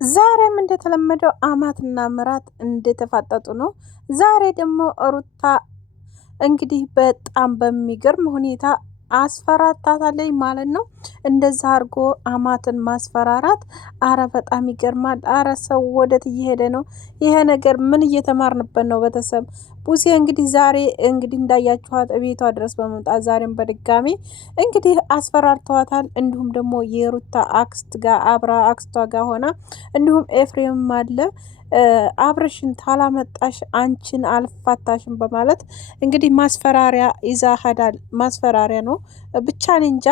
ዛሬም እንደተለመደው አማትና ምራት እንደተፋጠጡ ነው። ዛሬ ደግሞ ሩታ እንግዲህ በጣም በሚገርም ሁኔታ አስፈራታታለች ማለት ነው። እንደዛ አድርጎ አማትን ማስፈራራት፣ አረ በጣም ይገርማል። አረ ሰው ወደት እየሄደ ነው? ይሄ ነገር ምን እየተማርንበት ነው? ቤተሰብ ቡሴ እንግዲህ ዛሬ እንግዲህ እንዳያችኋት ቤቷ ድረስ በመምጣት ዛሬም በድጋሚ እንግዲህ አስፈራርተዋታል። እንዲሁም ደግሞ የሩታ አክስት ጋር አብራ አክስቷ ጋር ሆና እንዲሁም ኤፍሬም አለ አብርሽን ታላመጣሽ አንቺን አልፋታሽም በማለት እንግዲህ ማስፈራሪያ ይዛ ሄዳል። ማስፈራሪያ ነው ብቻ እንጃ።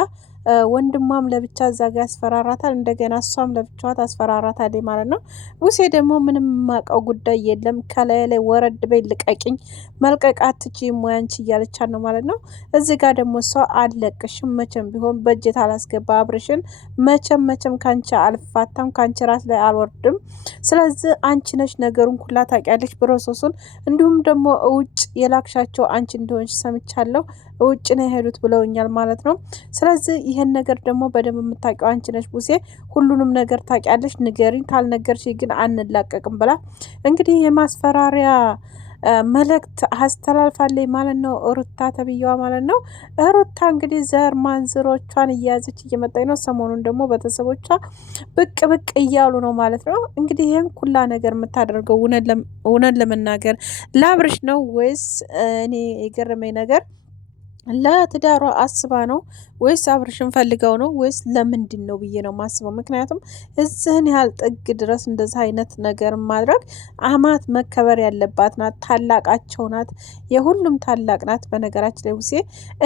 ወንድሟም ለብቻ እዛ ጋ ያስፈራራታል፣ እንደገና እሷም ለብቻዋ ታስፈራራታለች ማለት ነው። ሙሴ ደግሞ ምንም የማውቀው ጉዳይ የለም ከላይ ላይ ወረድ በይ ልቀቂኝ፣ መልቀቅ አትችይም ወይ አንቺ እያለቻት ነው ማለት ነው። እዚህ ጋር ደግሞ እሷ አልለቅሽም መቼም ቢሆን በእጀት አላስገባ አብርሽን መቼም ካንቺ አልፋታም፣ ካንቺ ራስ ላይ አልወርድም። ስለዚህ አንቺ ነሽ ነገሩን ኩላ ታውቂያለሽ ፕሮሰሱን፣ እንዲሁም ደግሞ ውጭ የላክሻቸው አንቺ እንደሆንሽ ሰምቻለሁ፣ ውጭ ነው የሄዱት ብለውኛል ማለት ነው። ስለዚህ ይህን ነገር ደግሞ በደንብ የምታውቂው አንቺ ነሽ ቡሴ፣ ሁሉንም ነገር ታውቂያለሽ፣ ንገሪኝ፣ ካልነገርሽ ግን አንላቀቅም ብላ እንግዲህ የማስፈራሪያ መልእክት አስተላልፋለች ማለት ነው። ሩታ ተብዬዋ ማለት ነው። ሩታ እንግዲህ ዘር ማንዝሮቿን እያያዘች እየመጣች ነው። ሰሞኑን ደግሞ ቤተሰቦቿ ብቅ ብቅ እያሉ ነው ማለት ነው። እንግዲህ ይህን ኩላ ነገር የምታደርገው እውነት ለመናገር ላብርሽ ነው ወይስ እኔ የገረመኝ ነገር ለትዳሯ አስባ ነው ወይስ አብርሽን ፈልገው ነው ወይስ ለምንድን ነው ብዬ ነው ማስበው። ምክንያቱም እዚህን ያህል ጥግ ድረስ እንደዚህ አይነት ነገር ማድረግ አማት መከበር ያለባት ናት፣ ታላቃቸው ናት፣ የሁሉም ታላቅ ናት። በነገራችን ላይ ውሴ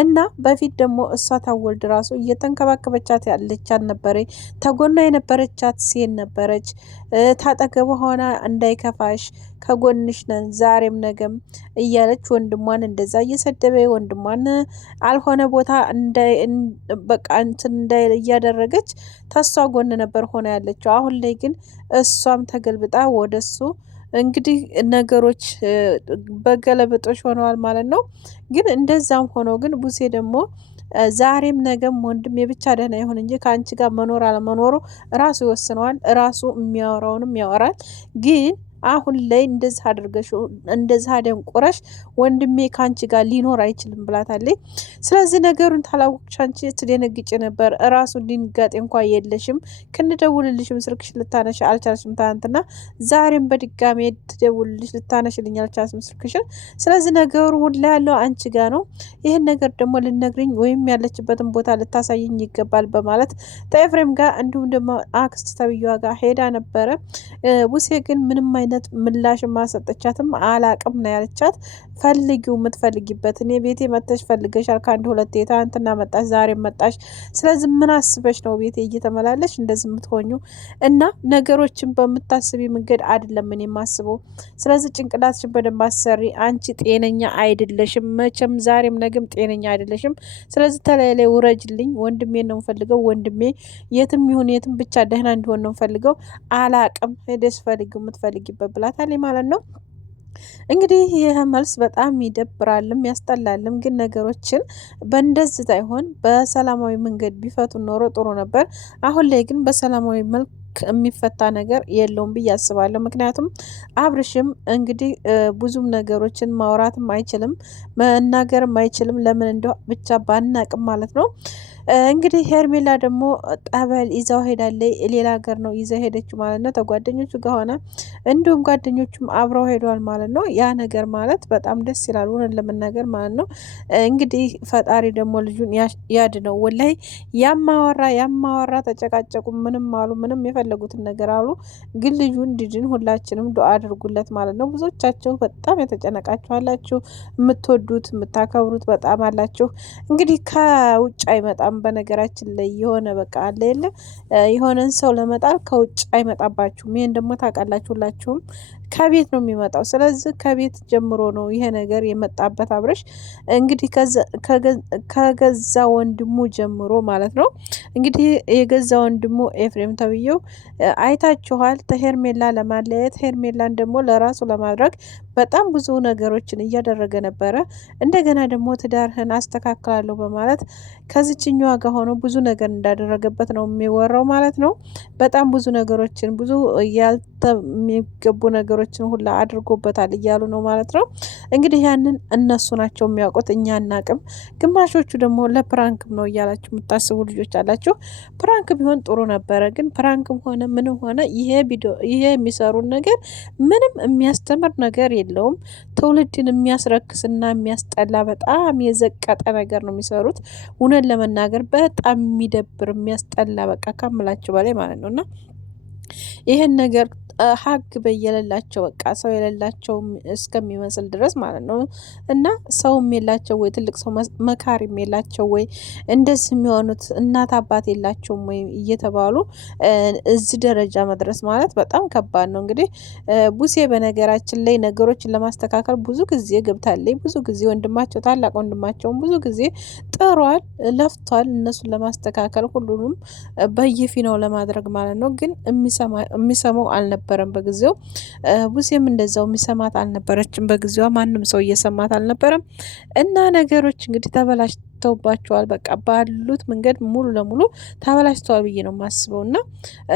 እና በፊት ደግሞ እሷ ታወልድ ራሱ እየተንከባከበቻት ያለቻት ነበረ፣ ተጎና የነበረቻት ሴት ነበረች። ታጠገቧ ሆና እንዳይከፋሽ ከጎንሽ ነን ዛሬም ነገም እያለች ወንድሟን እንደዛ እየሰደበ ወንድሟን አልሆነ ቦታ በቃ እንትን እንዳይ እያደረገች ተሷ ጎን ነበር ሆነ ያለችው። አሁን ላይ ግን እሷም ተገልብጣ ወደሱ እንግዲህ ነገሮች በገለበጦች ሆነዋል ማለት ነው። ግን እንደዛም ሆኖ ግን ቡሴ ደግሞ ዛሬም ነገም ወንድም የብቻ ደህና ይሁን እንጂ ከአንቺ ጋር መኖር አለመኖሩ ራሱ ይወስነዋል። ራሱ የሚያወራውንም ያወራል። ግን አሁን ላይ እንደዚህ አድርገሽ እንደዚህ አደንቆረሽ ወንድሜ ካንቺ ጋር ሊኖር አይችልም ብላታለች። ስለዚህ ነገሩን ታላወቅሽ አንቺ ትደነግጭ ነበር። ራሱ ድንጋጤ እንኳ የለሽም። ክንደውልልሽም ስልክሽ ልታነሽ አልቻልሽም ትናንትና። ዛሬም በድጋሚ ትደውልልሽ ልታነሽልኝ አልቻልሽም ስልክሽን። ስለዚህ ነገሩ ሁላ ያለው አንቺ ጋር ነው። ይህን ነገር ደግሞ ልነግርኝ ወይም ያለችበትን ቦታ ልታሳይኝ ይገባል በማለት ከኤፍሬም ጋር እንዲሁም ደግሞ አክስት ተብዬዋ ጋር ሄዳ ነበረ። ቡሴ ግን ምንም አይነት ምላሽ ማሰጠቻትም አላቅም ነው ያለቻት። ፈልጊው የምትፈልጊበት እኔ ቤቴ መተሽ ፈልገሻል ከአንድ ሁለቴ ትናንትና መጣሽ ዛሬ መጣሽ። ስለዚህ ምን አስበሽ ነው ቤቴ እየተመላለሽ እንደዚህ የምትሆኙ? እና ነገሮችን በምታስቢ መንገድ አይደለም እኔ የማስበው። ስለዚህ ጭንቅላትሽን በደንብ አሰሪ። አንቺ ጤነኛ አይደለሽም፣ መቼም ዛሬም ነገም ጤነኛ አይደለሽም። ስለዚህ ተለይ ላይ ውረጅልኝ። ወንድሜ ነው ፈልገው፣ ወንድሜ የትም ይሁን የትም ብቻ ደህና እንዲሆን ነው ፈልገው። አላቅም ሄደሽ ፈልጊው የምትፈልጊበት ብላታለች ማለት ነው። እንግዲህ ይህ መልስ በጣም ይደብራልም ያስጠላልም። ግን ነገሮችን በእንደዚህ ሳይሆን በሰላማዊ መንገድ ቢፈቱ ኖሮ ጥሩ ነበር። አሁን ላይ ግን በሰላማዊ መልክ የሚፈታ ነገር የለውም ብዬ አስባለሁ። ምክንያቱም አብርሽም እንግዲህ ብዙም ነገሮችን ማውራትም አይችልም መናገርም አይችልም። ለምን እንደው ብቻ ባናቅም ማለት ነው። እንግዲህ ሄርሜላ ደግሞ ጠበል ይዛው ሄዳለች። ሌላ ሀገር ነው ይዘው ሄደች ማለት ነው። ተጓደኞቹ ጋር ሆነ እንዲሁም ጓደኞቹም አብረው ሄደዋል ማለት ነው። ያ ነገር ማለት በጣም ደስ ይላል ሆነን ለመናገር ማለት ነው። እንግዲህ ፈጣሪ ደግሞ ልጁን ያድነው። ወላይ ያማወራ ተጨቃጨቁ፣ ምንም አሉ ምንም የፈለጉትን ነገር አሉ። ግን ልጁ እንዲድን ሁላችንም ዱአ አድርጉለት ማለት ነው። ብዙዎቻችሁ በጣም የተጨነቃችሁ አላችሁ፣ የምትወዱት የምታከብሩት በጣም አላችሁ። እንግዲህ ከውጭ አይመጣም በነገራችን ላይ የሆነ በቃ አለ የለ የሆነን ሰው ለመጣል ከውጭ አይመጣባችሁም። ይሄን ደግሞ ታውቃላችሁ ሁላችሁም። ከቤት ነው የሚመጣው። ስለዚህ ከቤት ጀምሮ ነው ይሄ ነገር የመጣበት አብርሽ እንግዲህ ከገዛ ወንድሙ ጀምሮ ማለት ነው። እንግዲህ የገዛ ወንድሙ ኤፍሬም ተብዬው አይታችኋል። ተሄርሜላ ለማለየት ሄርሜላን ደግሞ ለራሱ ለማድረግ በጣም ብዙ ነገሮችን እያደረገ ነበረ። እንደገና ደግሞ ትዳርህን አስተካክላለሁ በማለት ከዚችኛዋ ከጓደኛዋ ጋር ሆኖ ብዙ ነገር እንዳደረገበት ነው የሚወራው ማለት ነው። በጣም ብዙ ነገሮችን ብዙ ያልተሚገቡ ነገሮችን ሁላ አድርጎበታል እያሉ ነው ማለት ነው። እንግዲህ ያንን እነሱ ናቸው የሚያውቁት፣ እኛ አናቅም። ግማሾቹ ደግሞ ለፕራንክም ነው እያላችሁ የምታስቡ ልጆች አላችሁ። ፕራንክ ቢሆን ጥሩ ነበረ፣ ግን ፕራንክም ሆነ ምንም ሆነ ይሄ የሚሰሩን ነገር ምንም የሚያስተምር ነገር የለውም። ትውልድን የሚያስረክስና የሚያስጠላ በጣም የዘቀጠ ነገር ነው የሚሰሩት። እውነት ለመናገር በጣም የሚደብር የሚያስጠላ በቃ ከምላችሁ በላይ ማለት ነው። እና ይህን ነገር ሀግ በየሌላቸው በቃ ሰው የሌላቸው እስከሚመስል ድረስ ማለት ነው። እና ሰውም የላቸው ወይ ትልቅ ሰው መካሪም የላቸው ወይ እንደዚህ የሚሆኑት እናት አባት የላቸውም ወይ እየተባሉ እዚህ ደረጃ መድረስ ማለት በጣም ከባድ ነው። እንግዲህ ቡሴ በነገራችን ላይ ነገሮችን ለማስተካከል ብዙ ጊዜ ገብታለች። ብዙ ጊዜ ወንድማቸው ታላቅ ወንድማቸውን ብዙ ጊዜ ጥሯል፣ ለፍቷል እነሱን ለማስተካከል ሁሉንም በየፊናው ለማድረግ ማለት ነው። ግን የሚሰማው አልነበረም በጊዜው። ቡሴም እንደዛው የሚሰማት አልነበረችም በጊዜዋ። ማንም ሰው እየሰማት አልነበረም። እና ነገሮች እንግዲህ ተበላሽተውባቸዋል። በቃ ባሉት መንገድ ሙሉ ለሙሉ ተበላሽተዋል ብዬ ነው የማስበው። እና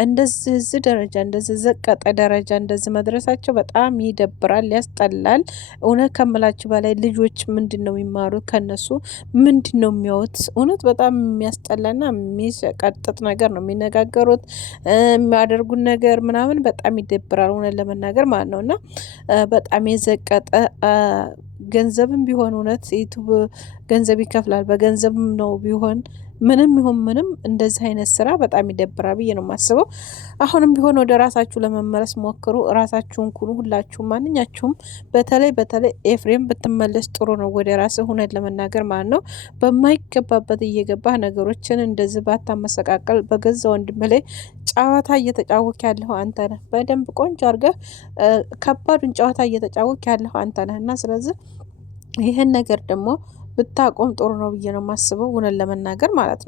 እንደዚህ ደረጃ እንደዚህ ዘቀጠ ደረጃ እንደዚህ መድረሳቸው በጣም ይደብራል፣ ያስጠላል። እውነት ከምላችሁ በላይ ልጆች ምንድን ነው የሚማሩት ከነሱ? ምንድን ነው የሚያዩት? እውነት በጣም የሚያስጠላና የሚቀጥጥ ነገር ነው የሚነጋገሩት፣ የሚያደርጉት ነገር ምናምን በጣም ይደብራል እውነት ለመናገር ማለት ነው። እና በጣም የዘቀጠ ገንዘብም ቢሆን እውነት ዩቱብ ገንዘብ ይከፍላል። በገንዘብም ነው ቢሆን ምንም ይሁን ምንም እንደዚህ አይነት ስራ በጣም ይደብራል ብዬ ነው የማስበው። አሁንም ቢሆን ወደ ራሳችሁ ለመመለስ ሞክሩ። ራሳችሁን ኩኑ ሁላችሁም፣ ማንኛችሁም። በተለይ ኤፍሬም ብትመለስ ጥሩ ነው ወደ ራስህ እውነት ለመናገር ማለት ነው። በማይገባበት እየገባህ ነገሮችን እንደዚህ ባታመሰቃቀል። በገዛ ወንድም ላይ ጨዋታ እየተጫወክ ያለሁ አንተ ነህ። በደንብ ቆንጆ አድርገህ ከባዱን ጨዋታ እየተጫወክ ያለሁ አንተ ነህ። እና ስለዚህ ይህን ነገር ደግሞ ብታቆም ጥሩ ነው ብዬ ነው የማስበው እውነት ለመናገር ማለት ነው።